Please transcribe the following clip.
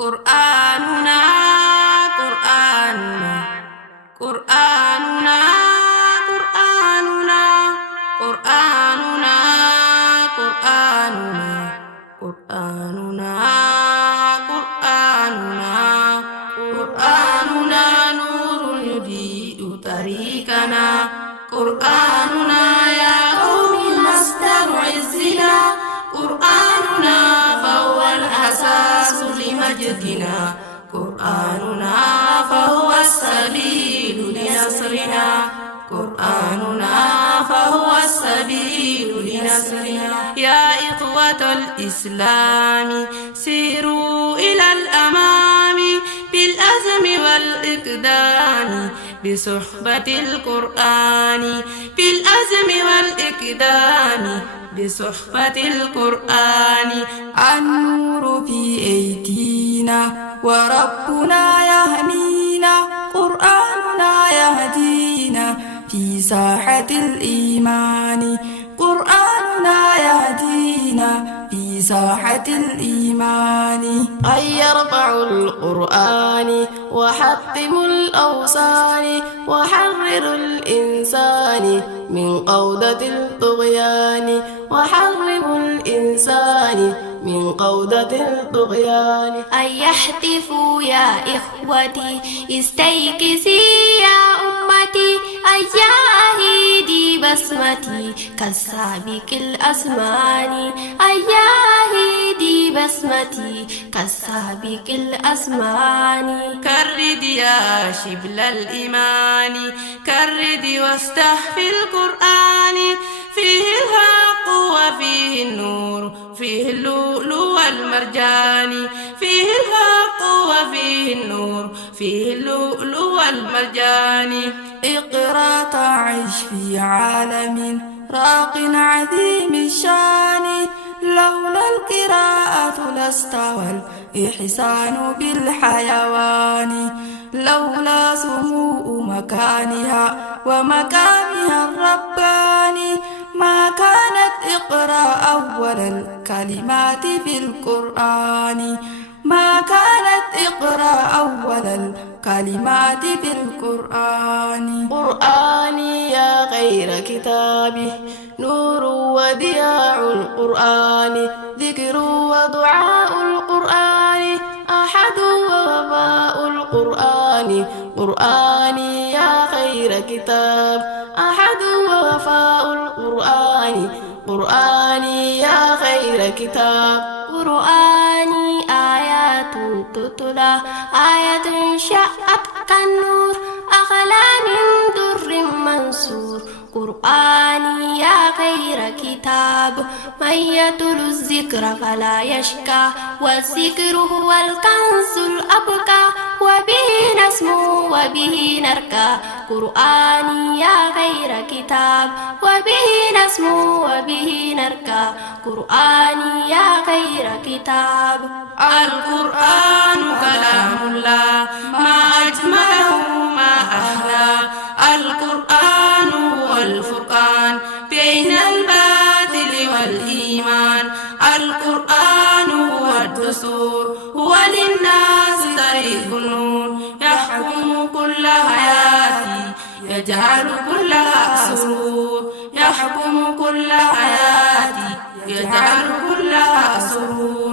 قرآننا قرآننا قرآننا قرآننا قرآننا قرآننا قرآننا قرآننا قرآننا نور يضيء طريقنا قرآننا يا قوم مصدر عزنا قرآننا فهو الأساس لمجدنا قرآننا فهو السبيل لنصرنا قرآننا فهو السبيل لنصرنا يا إخوة الإسلام سيروا إلى الأمام بالعزم والإقدام بصحبة القرآن بالعزم والإقدام بصحبة القرآن النور في أيدينا وربنا يهنينا قرآننا يهدينا في ساحة الإيمان قرآننا يهدينا في ساحة الإيمان أن يرفع القرآن وحطم الأوثان وحرر الإنسان من قودة الطغيان وحرر الإنسان من قودة الطغيان أن يهتفوا يا إخوتي استيقظي يا أمتي أياهدي بسمتي كالسابق الأزمان أياهدي بسمتي كالسابق الأزمان كرد يا شبل الإيمان كرد واستحفي القرآن فيه الحق وفيه النور فيه اللؤلؤ والمرجان فيه الحق وفيه النور فيه اللؤلؤ والمرجان اقرأ تعيش في عالم راق عظيم الشان لولا القراءة لاستوى الإحسان بالحيوان لولا سمو مكانها ومكانها الرباني ما كانت اقرأ أول الكلمات في القرآن ما كانت اقرأ أول الكلمات في القرآن قرآني يا غير كتابه نور ودياع القرآن ذكر ودعاء القرآن أحد ووفاء القرآن قرآني يا خير كتاب أحد ووفاء القرآن قرآني يا خير كتاب قرآني آيات تتلى آية شاءت كالنور أغلى من در منصور قرآني يا خير كتاب من يتل الذكر فلا يشكى والذكر هو الكنز الأبقى وبه نسمو وبه نرقى قرآني يا خير كتاب وبه نسمو وبه نرقى قرآني يا خير كتاب القرآن كلام الله ما أجمله ما أحلى القرآن هو الفرقان بين الباطل والإيمان القرآن هو الدستور هو للناس طريق النور يحكم كل حياتي يجعل كلها سرور يحكم كل حياتي يجعل كلها سرور